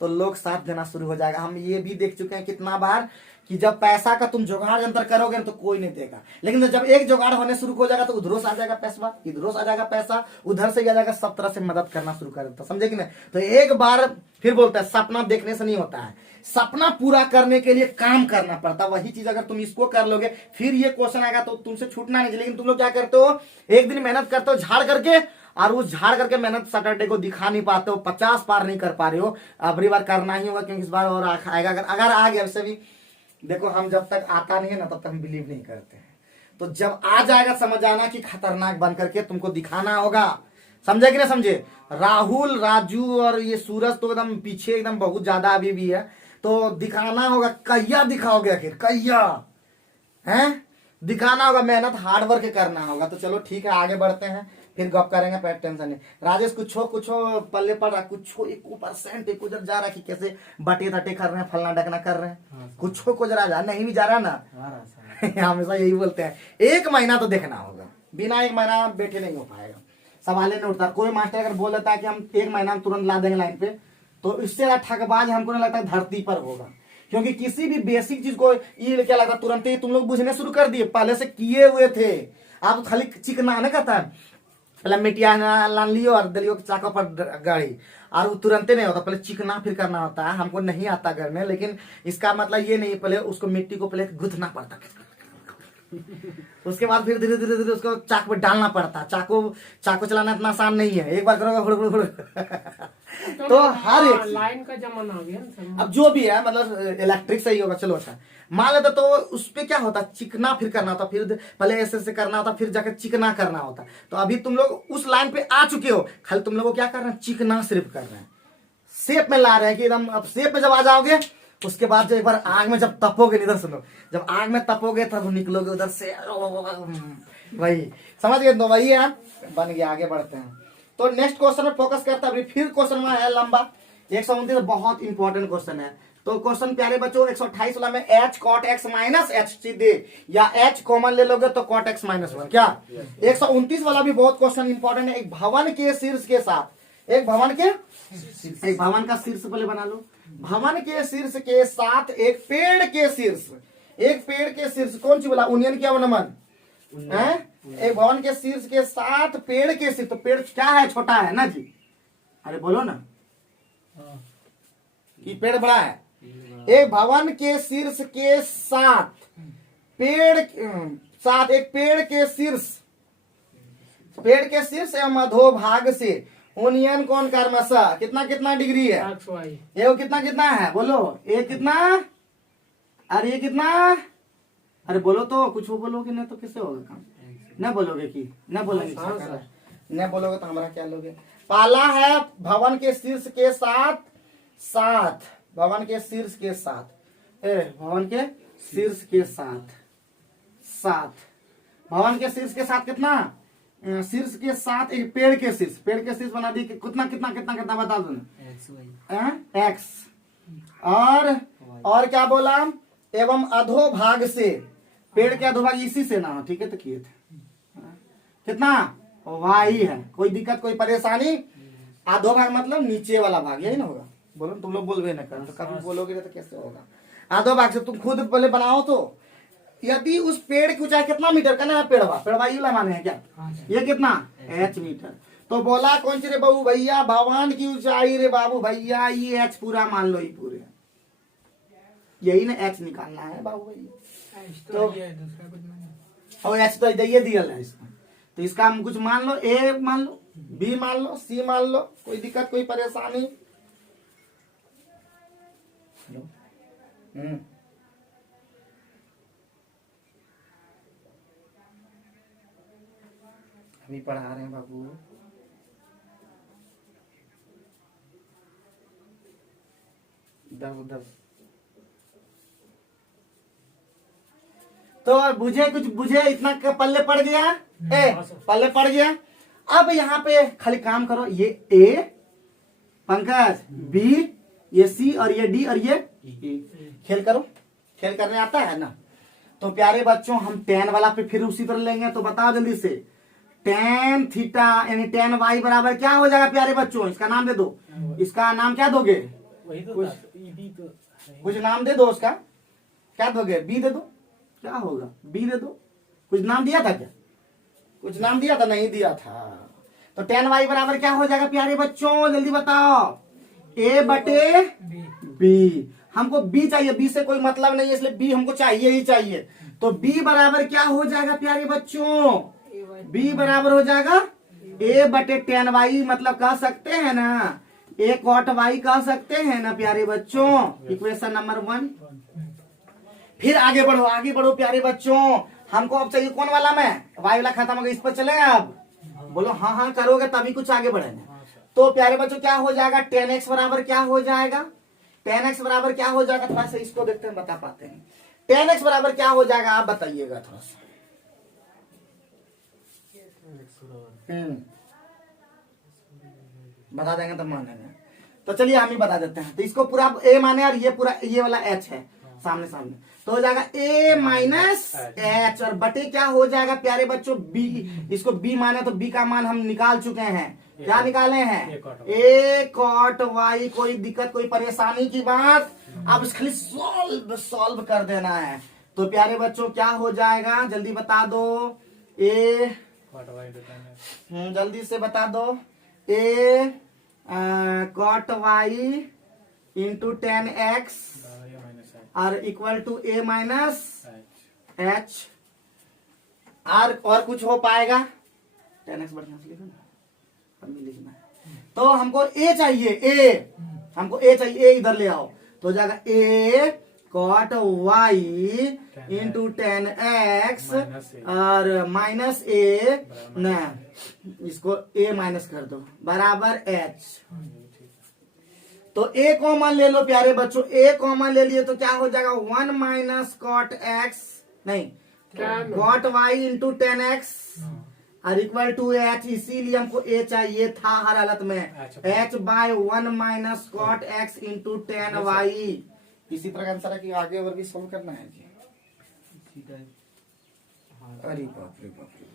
तो लोग साथ देना शुरू हो जाएगा। हम ये भी देख चुके हैं कितना बार कि जब पैसा का तुम जुगाड़ अंतर करोगे तो कोई नहीं देगा, लेकिन जब एक जुगाड़ होने शुरू हो जाएगा तो उधरों से आ जाएगा पैसा, इधरों से आ जाएगा पैसा, उधर से आ जाएगा, सब तरह से मदद करना शुरू कर देता। समझे कि नहीं? तो एक बार फिर बोलता है, सपना देखने से नहीं होता है, सपना पूरा करने के लिए काम करना पड़ता है। वही चीज अगर तुम इसको कर लोगे, फिर ये क्वेश्चन आएगा तो तुमसे छूटना नहीं। लेकिन तुम लोग क्या करते हो? एक दिन मेहनत करते हो झाड़ करके, और उस झाड़ करके मेहनत सैटरडे को दिखा नहीं पाते हो, 50 पार नहीं कर पा रहे हो। अगली बार करना ही होगा, क्योंकि इस बार और आएगा। अगर आ गया, वैसे भी देखो, हम जब तक आता नहीं है ना, तब तक हम बिलीव नहीं करते हैं। तो जब आ जाएगा, समझ आना कि खतरनाक बन करके तुमको दिखाना होगा। समझे कि नहीं समझे? राहुल, राजू और ये सूरज तो एकदम पीछे, एकदम बहुत ज्यादा अभी भी है, तो दिखाना होगा। कहिया दिखाओगे आखिर? कहिया है दिखाना होगा, मेहनत हार्ड वर्क करना होगा। तो चलो ठीक है, आगे बढ़ते हैं, फिर गप करेंगे, पैर टेंशन नहीं। राजेश कुछ पल्ले पड़ रहा, कुछ 1% एक उधर जा रहा कि कैसे बटे तटे कर रहे हैं, फलना डकना कर रहे हैं, कुछ को जरा जा नहीं भी जा रहा ना। हमेशा यही बोलते हैं, 1 महीना तो देखना होगा, बिना 1 महीना बैठे नहीं हो पाएगा, सवाल नहीं उठता। कोई मास्टर अगर बोल देता है कि हम 1 महीना तुरंत ला देंगे लाइन पे, तो इससे ज्यादा ठगबाज हमको नहीं लगता धरती पर होगा। क्योंकि किसी भी बेसिक चीज को ये क्या लगता, तुरंत ही तुम लोग बुझने शुरू कर दिए, पहले से किए हुए थे। आप खाली चिकना नहीं कहता है, पहले मिट्टिया लान लियो और दलियो चाकों पर गाड़ी, और वो तुरंत नहीं होता, पहले चिकना फिर करना होता है। हमको नहीं आता करने, लेकिन इसका मतलब ये नहीं, पहले उसको मिट्टी को पहले गुथना पड़ता, उसके बाद फिर धीरे धीरे धीरे उसको चाक पे डालना पड़ता। चाकू चलाना इतना आसान नहीं है, एक बार करोगे तो हर एक लाइन का जमाना आ गया ना। अब जो भी है, मतलब इलेक्ट्रिक से ही होगा। चलो अच्छा मान लेते, तो उस पे क्या होता, चिकना फिर करना होता, फिर पहले ऐसे करना होता, फिर जाकर चिकना करना होता। तो अभी तुम लोग उस लाइन पे आ चुके हो, खाली तुम लोग को क्या करना है, चिकना सिर्फ कर रहे हैं, शेप में ला रहे हैं कि एकदम। अब शेप में जब आ जाओगे, उसके बाद जो एक बार आग में जब तपोगे, इधर सुनो, जब आग में तपोगे तब निकलोगे उधर से, वही समझ गए? तो वही है, बन गया। आगे बढ़ते हैं, तो नेक्स्ट क्वेश्चन में फोकस करता है। फिर क्वेश्चन में है लंबा, 129, बहुत इंपॉर्टेंट क्वेश्चन है। तो क्वेश्चन प्यारे बच्चों, 128 वाला में h cot x minus h सीधे, या h कॉमन ले लोगे तो cot x माइनस 1 क्या। 129 वाला भी बहुत क्वेश्चन इंपॉर्टेंट है। एक भवन के शीर्ष के साथ, एक भवन का शीर्ष पहले बना लो। भवन के शीर्ष के साथ एक पेड़ के शीर्ष, कौन सी बोला? उनियन क्या नमन है? एक भवन के शीर्ष के साथ पेड़ के शीर्ष, तो पेड़ क्या है? छोटा है ना जी, अरे बोलो ना कि पेड़ बड़ा है। एक भवन के शीर्ष के साथ एक पेड़ के शीर्ष एवं अधोभाग से ओनियन कौन कर्मशा कितना डिग्री है? ये कितना है? बोलो ये कितना, अरे ये कितना, अरे बोलो तो, कुछ बोलोगे नहीं तो कैसे होगा काम? न बोलोगे कि न बोलोगे, न बोलोगे तो हमारा क्या लोगे? पाला है भवन के शीर्ष के साथ, भवन के शीर्ष के साथ, भवन के शीर्ष के साथ, भवन के शीर्ष के साथ कितना? शीर्ष के साथ एक पेड़ के शीर्ष बना दी, कितना कितना कितना कितना बता दो एक्स, और क्या बोला, एवं अधोभाग से, पेड़ के अधोभाग इसी से ना, ठीक है तो किए थे कितना वाई है, कोई दिक्कत कोई परेशानी, अधोभाग मतलब नीचे वाला भाग, यही ना होगा, बोलो तुम लोग बोलबे ना कर, तो कभी बोलोगे तो कैसे होगा, अधोभाग से तुम खुद पहले बनाओ। तो यदि उस पेड़ की ऊंचाई कितना मीटर का ना, पेड़वा ये माने है क्या, ये कितना h मीटर, तो बोला कौन सी रे बाबू भैया, भगवान की ऊंचाई रे बाबू भैया, ये h पूरा मान लो, ये पूरे, यही ना h निकालना है बाबू भैया। तो और h तो ये दिया है इसमें, तो इसका हम कुछ मान लो, a मान लो, b मान लो, c मान लो, कोई दिक्कत कोई परेशानी। अभी पढ़ा रहे हैं बाबू, दस तो बुझे, कुछ बुझे, इतना पल्ले पड़ गया, पल्ले पड़ गया। अब यहाँ पे खाली काम करो, ये ए पंकज, बी, ये सी, और ये डी, और ये ई, खेल करो, खेल करने आता है ना। तो प्यारे बच्चों हम tan वाला पे फिर उसी तरह लेंगे, तो बताओ जल्दी से, tan थीटा यानी tan y बराबर क्या हो जाएगा प्यारे बच्चों, इसका नाम दे दो, इसका नाम क्या दोगे, वही तो कुछ नाम दे दो उसका, क्या दोगे, बी दे दो, क्या होगा बी दे दो, कुछ नाम दिया था क्या, कुछ नाम दिया था, नहीं दिया था। तो tan y बराबर क्या हो जाएगा प्यारे बच्चों, जल्दी बताओ, a बटे b, हमको b चाहिए, b से कोई मतलब नहीं है, इसलिए b हमको चाहिए ही चाहिए। तो b बराबर क्या हो जाएगा प्यारे बच्चों, b बराबर हो जाएगा a बटे tan y, मतलब कह सकते हैं ना a cot y कह सकते हैं ना प्यारे बच्चों, इक्वेशन नंबर 1। फिर आगे बढ़ो प्यारे बच्चों, हमको अब चाहिए कौन वाला में, y वाला खत्म हो गया, इस पर चले अब, बोलो हाँ हाँ करोगे तभी कुछ आगे बढ़ेंगे। तो प्यारे बच्चों क्या हो जाएगा, tan x बराबर क्या हो जाएगा, tan x बराबर क्या हो जाएगा, थोड़ा सा इसको देखते हैं बता पाते हैं, tan x बराबर क्या हो जाएगा आप बताइएगा थोड़ा सा। बता देंगे तब मानेंगे, तो चलिए हम ही बता देते हैं। तो इसको पूरा a माने और ये पूरा ये वाला h है सामने सामने, तो हो जाएगा a माइनस h, और बटे क्या हो जाएगा प्यारे बच्चों b, इसको b माने तो b का मान हम निकाल चुके हैं, क्या निकाले हैं, a cot y, कोई दिक्कत कोई परेशानी की बात, अब खाली सॉल्व कर देना है। तो प्यारे बच्चों क्या हो जाएगा जल्दी बता दो, a जल्दी से बता दो, a cot y into tan x और equal to a minus h, और कुछ हो पाएगा, tan x बढ़िया से लिखो ना, लिखना है। तो हमको a चाहिए, हमको a चाहिए, a इधर ले आओ, तो हो जाएगा a cot y into tan x और माइनस a न, इसको a माइनस कर दो बराबर h। तो a कॉमन ले लो प्यारे बच्चों, a कॉमन ले लिए तो क्या हो जाएगा 1 माइनस cot x, नहीं cot y into tan x और इक्वल टू h, इसीलिए हमको a चाहिए था हर हालत में, h by 1 minus cot x into tan y। इसी तरह का आंसर है कि आगे और भी सॉल्व करना है जी। अरे बाप रे बाप रे,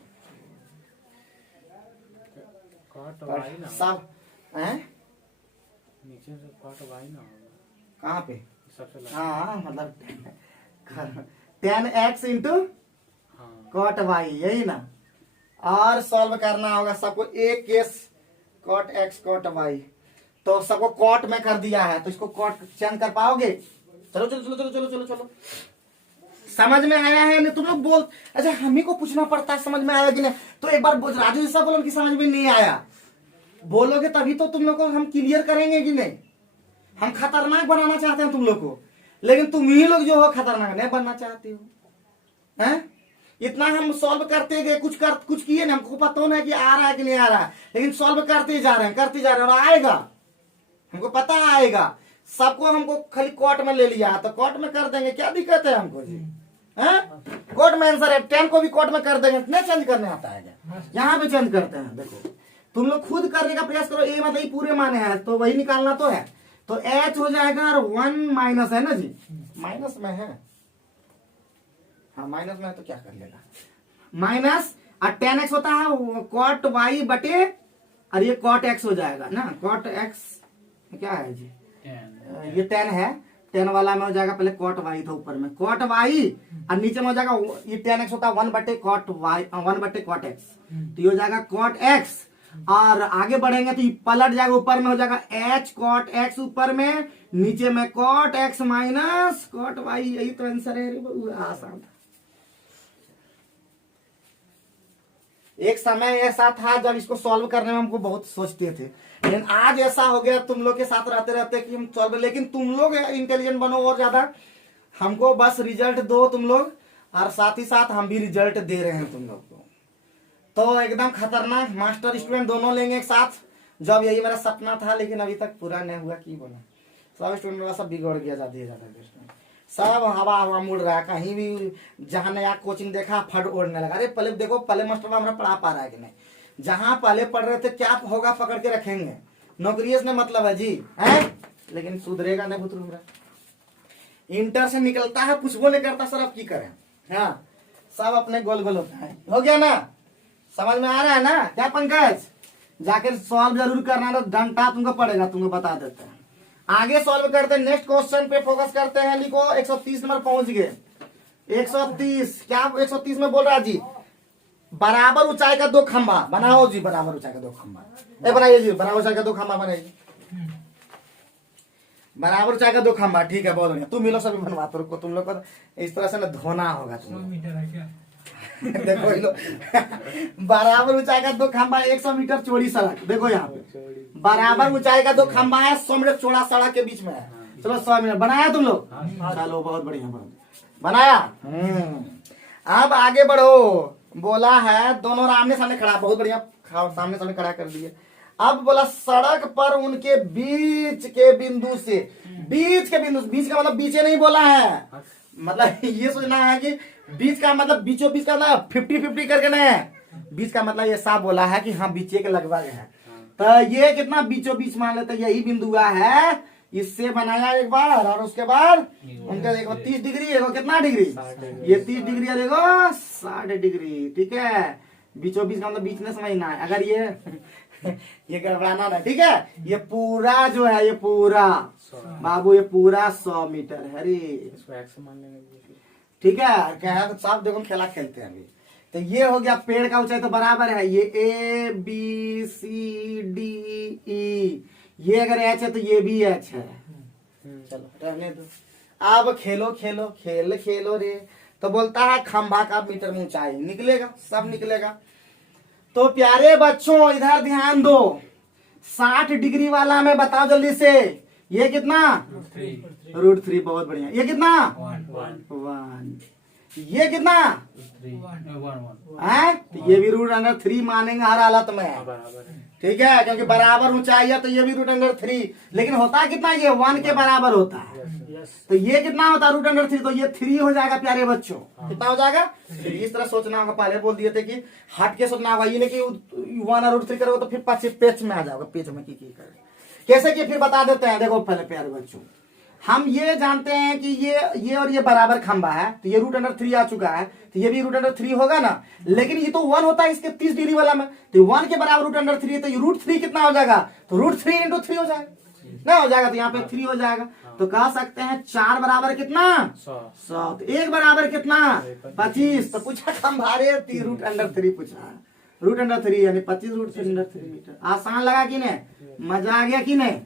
cot y ना, सब हैं नीचे से cot y ना होगा, कहाँ पे, सबसे हाँ मतलब tan x into cot y, यही ना, और सॉल्व करना होगा सबको, एक case cot x cot y, तो सबको cot में कर दिया है, तो इसको cot चेंज कर पाओगे, चलो चलो चलो चलो चलो चलो चलो, समझ में आया है नहीं तुम लोग बोल, अच्छा हम ही को पूछना पड़ता है समझ में आया कि नहीं, तो एक बार राजू जैसा बोलो कि समझ में नहीं आया, बोलोगे तभी तो तुम लोग को हम क्लियर करेंगे कि नहीं। हम खतरनाक बनाना चाहते हैं तुम लोग को, लेकिन तुम ही लोग जो हो खतरनाक नहीं बनना चाहते हो, हैं? इतना हम सॉल्व करते गए, कुछ किए ना, हमको पता होना है कि आ रहा है कि नहीं आ रहा है, लेकिन सॉल्व करते जा रहे हैं और आएगा, हमको पता आएगा। सबको हमको खाली कॉट में ले लिया तो कॉट में कर देंगे, क्या दिक्कत है हमको जी, कोट में आंसर है। 10 को भी कोट में कर देंगे, इतने चेंज करने आता है क्या? यहाँ पे चेंज करते हैं। देखो तुम लोग खुद करने का प्रयास करो। ए मतलब पूरे माने हैं तो वही निकालना तो है। तो एच हो जाएगा और 1 माइनस है ना जी, माइनस में है, हाँ माइनस में है तो क्या कर लेगा, माइनस और 10x होता है कॉट वाई बटे, और ये कॉट x हो जाएगा ना, कॉट x क्या है जी, ये 10 है, 10 वाला में हो जाएगा, पहले कॉट वाई था ऊपर में, कॉट वाई और नीचे में हो जाएगा ये 10x होता है 1 बटे कॉट वाई, 1 बटे कॉट x, तो ये हो जाएगा कॉट x, और आगे बढ़ेंगे तो ये पलट जाएगा, ऊपर में हो जाएगा h कॉट x ऊपर में, नीचे में cot x minus cot y। यही तो आंसर है। आसान था। एक समय ऐसा था जब इसको सॉल्व करने में हमको बहुत सोचते थे, लेकिन आज ऐसा हो गया तुम लोग के साथ रहते रहते कि हम सॉल्व, लेकिन तुम लोग इंटेलिजेंट बनो और ज्यादा, हमको बस रिजल्ट दो तुम लोग, और साथ ही साथ हम भी रिजल्ट दे रहे हैं तुम लोग को। तो एकदम खतरनाक मास्टर स्टूडेंट दोनों लेंगे एक साथ। जब यही मेरा सपना था, लेकिन अभी तक पूरा नहीं हुआ, की बोला, सब स्टूडेंट सब बिगड़ गया ज्यादा सब हवा हवा मुड़ रहा है। कहीं भी जहाँ नया कोचिंग देखा फट ओढ़ने लगा। अरे पहले देखो, पहले मास्टर हमारा पढ़ा पा रहा है कि नहीं, जहाँ पहले पढ़ रहे थे क्या होगा पकड़ के रखेंगे, नौकरी से मतलब है जी है, लेकिन सुधरेगा नहीं भुतरू मेरा। इंटर से निकलता है कुछ वो नहीं करता सर, अब की करें, हाँ सब अपने गोल गोल होता है। हो गया ना, समझ में आ रहा है ना क्या पंकज? जाकर सॉल्व जरूर करना, तो डंटा तुमको पड़ेगा, तुमको बता देते हैं। आगे सॉल्व करते हैं, नेक्स्ट क्वेश्चन पे फोकस करते हैं। लिखो 130 नंबर पहुंच गए। 130 क्या 130 में बोल रहा है जी, बराबर ऊंचाई का 2 खंभा बनाओ जी, बराबर ऊंचाई का 2 खंभा बनाइए जी, बराबर ऊंचाई का 2 खंभा बनाइए, बराबर ऊंचाई का 2 खंभा। ठीक है, बहुत बढ़िया। तुम मिलो सभी बनवाते रुको, तुम लोग को इस तरह से ना धोना होगा तुम देखो ये लो बराबर ऊंचाई का 2 खंभा, 100 मीटर चौड़ी सड़क। देखो यहाँ पे बराबर ऊंचाई का 2 खंभा है, 100 मीटर चौड़ा सड़क के बीच में है। चलो 100 मीटर बनाया तुम लोग, चलो बहुत बढ़िया बनाया। अब आगे बढ़ो। बोला है दोनों आमने सामने खड़ा, बहुत बढ़िया, सामने सामने खड़ा कर दिए। अब बोला सड़क पर उनके बीच के बिंदु से, बीच के बिंदु, बीच का मतलब बीचे नहीं बोला है, मतलब ये सोचना है कि बीच का मतलब बीचों बीच का मतलब 50-50 करके नहीं है, बीच का मतलब ये साफ बोला है कि हाँ बीचे के लगभग है। तो ये कितना बीचों बीच मान लेते, यही बिंदु है, इससे बनाया एक बार, और उसके बाद उनका देखो 30 डिग्री, देखो कितना डिग्री, ये 30 डिग्री है, देखो 60 डिग्री। ठीक है, बीचों बीच का मतलब बीच नहीं समझना है, अगर ये गड़बड़ाना ना, ठीक है। ये पूरा जो है, ये पूरा बाबू, ये पूरा 100 मीटर है रे, ठीक है। क्या साफ देखो खेला खेलते हैं अभी। तो ये हो गया पेड़ का ऊंचाई, तो बराबर है ये ABCDE, ये अगर एच है तो ये भी एच है। चलो रहने दो, अब खेलो खेलो खेल खेलो रे। तो बोलता है खंभा का मीटर में ऊंचाई निकलेगा, सब निकलेगा। तो प्यारे बच्चों इधर ध्यान दो, 60 डिग्री वाला में बताओ जल्दी से, ये कितना, √3, बहुत बढ़िया। ये कितना 1, ये कितना है, तो ये भी √3 मानेंगे हर हालत में, ठीक है, क्योंकि बराबर ऊंचाई है तो ये भी √3, लेकिन होता है कितना, ये 1 के बराबर होता है। तो ये कितना होता है √3, तो ये 3 हो जाएगा प्यारे बच्चों। कितना हो जाएगा 3। इस तरह सोचना होगा, पहले बोल दिए थे कि हट के सोचना होगा, ये नहीं कि 1 और √3 करोगे तो फिर पाछे पेच में आ जाओगे, पेच में की करें कैसे कि फिर बता देते हैं। देखो पहले प्यारे बच्चों, हम ये जानते हैं कि ये और ये बराबर खंबा है, तो ये √3 आ चुका है, तो ये भी √3 होगा ना, लेकिन ये तो 1 होता है इसके 30 डिग्री वाला में, तो 1 के बराबर √3 है, तो ये √3 कितना हो जाएगा, तो √3 × 3 हो जाएगा, ना हो जाएगा, तो यहाँ पे 3 हो जाएगा। तो कह सकते हैं 4 बराबर कितना 100, तो 1 बराबर कितना 25। तो पूछा खंभा रे, √3 पूछा, √3 यानी 25 √3 मीटर। आसान लगा कि नहीं, मजा आ गया कि नहीं?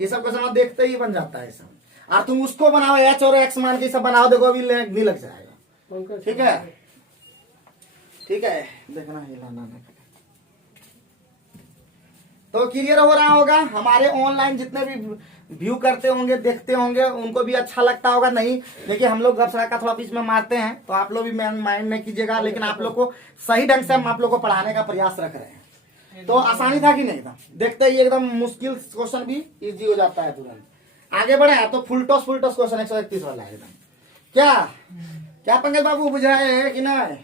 ये सब क्वेश्चन देखते ही बन जाता है सब। और तुम उसको बनाओ एच और एक्स मान के सब बनाओ, देखो अभी नहीं लग जाएगा, ठीक है, ठीक है, देखना हिलाना नहीं। तो क्लियर हो रहा होगा, हमारे ऑनलाइन जितने भी व्यू करते होंगे देखते होंगे उनको भी अच्छा लगता होगा। नहीं देखिए हम लोग गपसड़ा का थोड़ा बीच में मारते हैं, तो आप लोग भी माइंड नहीं कीजिएगा, लेकिन आप लोग को सही ढंग से हम आप लोग को पढ़ाने का प्रयास रख रहे हैं। तो आसानी था कि नहीं था, देखते ही एकदम मुश्किल क्वेश्चन भी इजी हो जाता है तुरंत। आगे बढ़े तो फुल टॉस क्वेश्चन 131 वाला है एकदम, क्या क्या पंकज बाबू बुझाए है कि नहीं?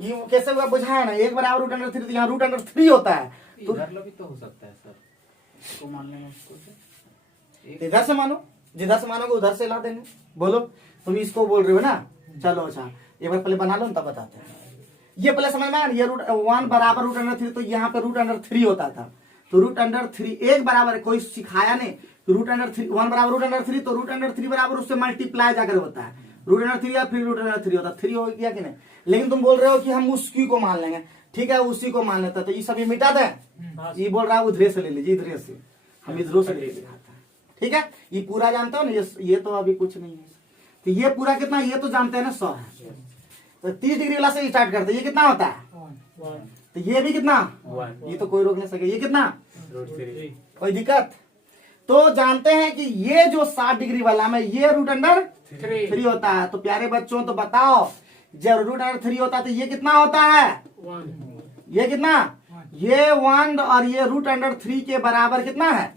ये कैसे हुआ बुझाया ना, एक बराबर रूट अंडर 3 तो यहाँ रूट अंडर 3 होता है तो इधर लो भी तो हो सकता है सर, इसको मान लेंगे उसको से। इधर से मानो, जिधर से मानोगे उधर से ला देंगे। बोलो तुम इसको बोल रहे हो ना, चलो अच्छा एक बार पहले बना लो तब बताते हैं। ये पहले समझ में आया, ये रूट 1 बराबर रूट अंडर 3 तो यहाँ पे रूट अंडर 3 होता था, तो रूट अंडर 3 एक बराबर है, कोई सिखाया नहीं। रूट अंडर 3 1 बराबर रूट अंडर 3 तो रूट अंडर 3 बराबर उससे मल्टीप्लाई जाकर होता है, रूट अंडर 3 या फिर रूट अंडर 3 होता है, 3 हो गया कि नहीं। लेकिन तुम बोल रहे हो कि हम उसी को मान लेंगे, ठीक है उसी को मान लेते हैं, तो ये सभी मिटा दें। ये बोल रहा है उधरे से ले लीजिए, इधरे से हम इधरों से ले लीजिए, ठीक है। ये पूरा जानते हो ना, ये तो अभी कुछ नहीं है, तो ये पूरा कितना, ये तो जानते हैं ना 100 है, तो 30 डिग्री वाला से स्टार्ट करते हैं। ये कितना होता है, तो ये भी कितना, ये तो कोई रोक नहीं सके। ये कितना, कोई दिक्कत? तो जानते हैं कि ये जो 60 डिग्री वाला में ये रूट अंडर 3 होता है। तो प्यारे बच्चों तो बताओ, जब रूट अंडर 3 होता है तो ये कितना होता है, ये कितना, ये 1 और ये रूट अंडर 3 के बराबर कितना है,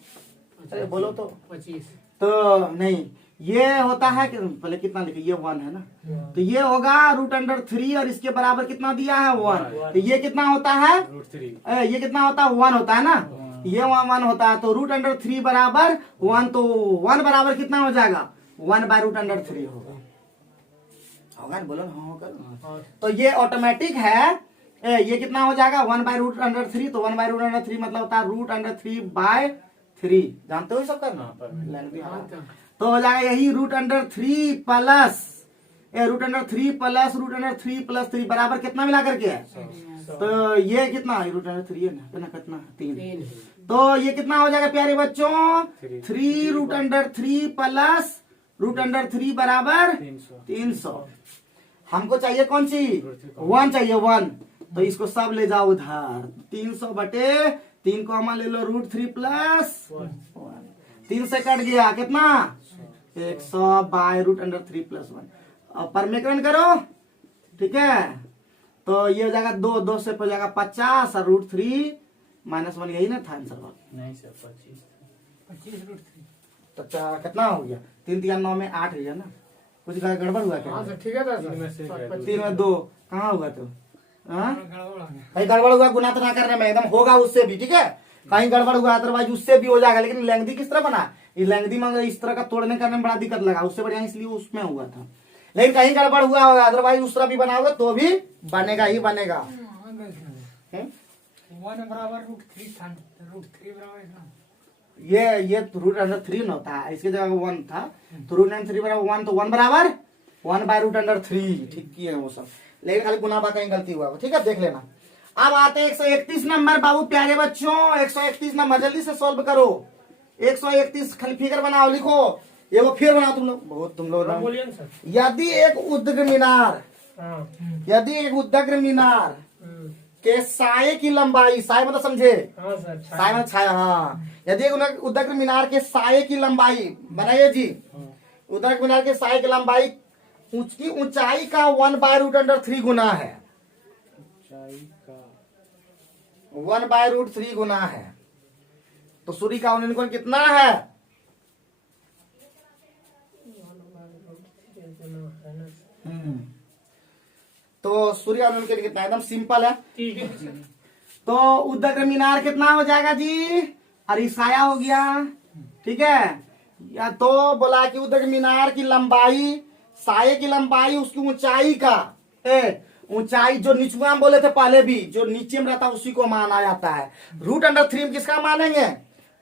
अरे बोलो तो 25। तो नहीं, ये होता है कि पहले कितना लिखे, ये 1 है ना, तो ये होगा रूट अंडर 3 और इसके बराबर कितना दिया है 1, तो ये कितना होता है, ये कितना होता है 1 होता है ना, ये 1 होता है, तो रूट अंडर 3 बराबर 1, तो 1 बराबर कितना हो जाएगा, 1 बाय रूट अंडर 3 होगा, होगा ना, बोलो ना हाँ होगा। तो ये ऑटोमेटिक है, ये कितना हो जाएगा 1 बाय रूट अंडर 3, तो 1 बाय रूट अंडर 3 मतलब होता है रूट अंडर 3 बाय 3, जानते हो सब करना, तो हो जाएगा यही root under 3 plus root under 3 plus root under 3 plus 3 बराबर कितना मिला करके है, तो ये कितना रूट अंडर 3 है ना, कितना 3, तो ये कितना हो जाएगा प्यारे बच्चों 3 root under 3 plus root under 3 बराबर 300। हमको चाहिए कौन सी, 1 चाहिए 1, तो इसको सब ले जाओ उधर, 300 बटे 3 कॉमा ले लो रूट 3 प्लस 3 से कट गया कितना 100 बाय रूट अंडर 3 प्लस 1। अब परमेकरण करो, ठीक है, तो ये हो जाएगा 2 से हो जाएगा 50 और रूट 3 माइनस 1, यही ना था आंसर। नहीं सर 25 रूट 3। तो कितना हो गया, 3 3 9 में 8 है ना, कुछ गड़बड़ हुआ क्या, ठीक है, 3 में 2 कहाँ हुआ, तो कहीं गड़बड़ हुआ गुना तो ना करने में, एकदम होगा उससे भी, ठीक है, कहीं गड़बड़ हुआ अदरवाइज उससे भी हो जाएगा। लेकिन लेंगदी किस तरह बना, ये लेंगदी में इस तरह का तोड़ने करने में बड़ा दिक्कत लगा, उससे बढ़िया इसलिए उसमें हुआ था। लेकिन कहीं गड़बड़ हुआ होगा, अदरवाइज उस तरह भी बनाओगे तो भी बनेगा ही बनेगा। 1 बराबर रूट 3 था, रूट 3 बराबर ना, ये रूट अंडर 3 होता है, इसकी जगह 1 था, तो रूट अंडर 3 बराबर 1, तो 1 बराबर 1 बाय रूट अंडर 3, ठीक किए वो सब, लेकिन खाली गुना कहीं गलती हुआ, ठीक है देख लेना। अब आते हैं 131 नंबर बाबू प्यारे बच्चों, 131 नंबर जल्दी से सॉल्व करो। 131 खाली फिगर बनाओ, लिखो, ये वो फिर बनाओ तुम लोग, बहुत तुम लोग। यदि एक उद्ग्र मीनार, यदि एक उद्ग्र मीनार के साये की लंबाई, साये मतलब समझे, साये मतलब छाया, हाँ, यदि एक उद्ग्र मीनार के साये की लंबाई बनाइए जी, उद्ग्र मीनार के साये की लंबाई उसकी ऊंचाई का 1 बाय रूट अंडर 3 गुना है, 1 बाय रूट 3 गुना है, तो सूर्य का अनुकोण कितना है, तो सूर्य अनुकोण कितना, एकदम सिंपल है। तो उद्ग्र मीनार कितना हो जाएगा जी, अरे साया हो गया, ठीक है, या तो बोला कि उद्ग्र मीनार की लंबाई, साये की लंबाई उसकी ऊंचाई का, ऊंचाई जो नीचे हम बोले थे पहले भी, जो नीचे में रहता है उसी को माना जाता है। रूट अंडर 3 में किसका मानेंगे,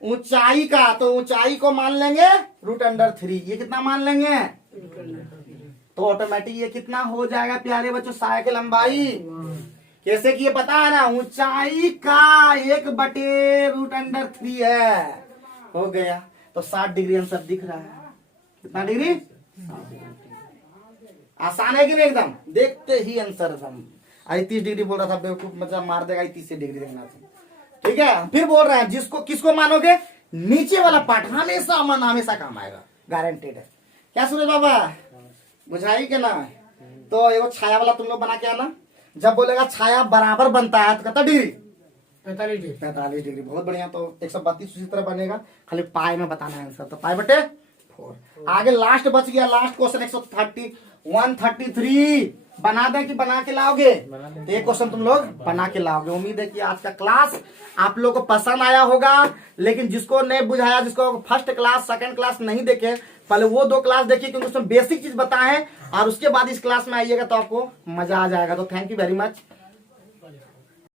ऊंचाई का, तो ऊंचाई को मान लेंगे रूट अंडर 3, ये कितना मान लेंगे, तो ऑटोमेटिक ये कितना हो जाएगा प्यारे बच्चों, साये की लंबाई कैसे की पता है ना, ऊंचाई का 1 बटे रूट अंडर 3 है, हो गया। तो 60 डिग्री आंसर दिख रहा है, कितना डिग्री, आसान है कि नहीं, एकदम देखते ही आंसर एकदम। 30 डिग्री बोल रहा था बेवकूफ, मतलब मार देगा 30 डिग्री देखना था, ठीक है। फिर बोल रहे हैं जिसको किसको मानोगे, नीचे वाला पार्ट हमेशा हमेशा काम आएगा, गारंटेड है। क्या सूरज बाबा बुझाई के ना, तो एगो छाया वाला तुम लोग बना के आना, जब बोलेगा छाया बराबर बनता है तो कितना डिग्री, 45 डिग्री, बहुत बढ़िया। तो 132 उसी तरह बनेगा, खाली पाई में बताना है आंसर, तो पाई बटे 4। आगे लास्ट बच गया, लास्ट क्वेश्चन 133 बना दें कि बना के लाओगे? बना दें। तो ये क्वेश्चन तुम लोग बना के लाओगे। उम्मीद है कि आज का क्लास आप लोग को पसंद आया होगा। लेकिन जिसको नहीं बुझाया, जिसको फर्स्ट क्लास सेकंड क्लास नहीं देखे, पहले वो 2 क्लास देखिए, क्योंकि उसमें बेसिक चीज बताए हैं, और उसके बाद इस क्लास में आइएगा तो आपको मजा आ जाएगा। तो थैंक यू वेरी मच।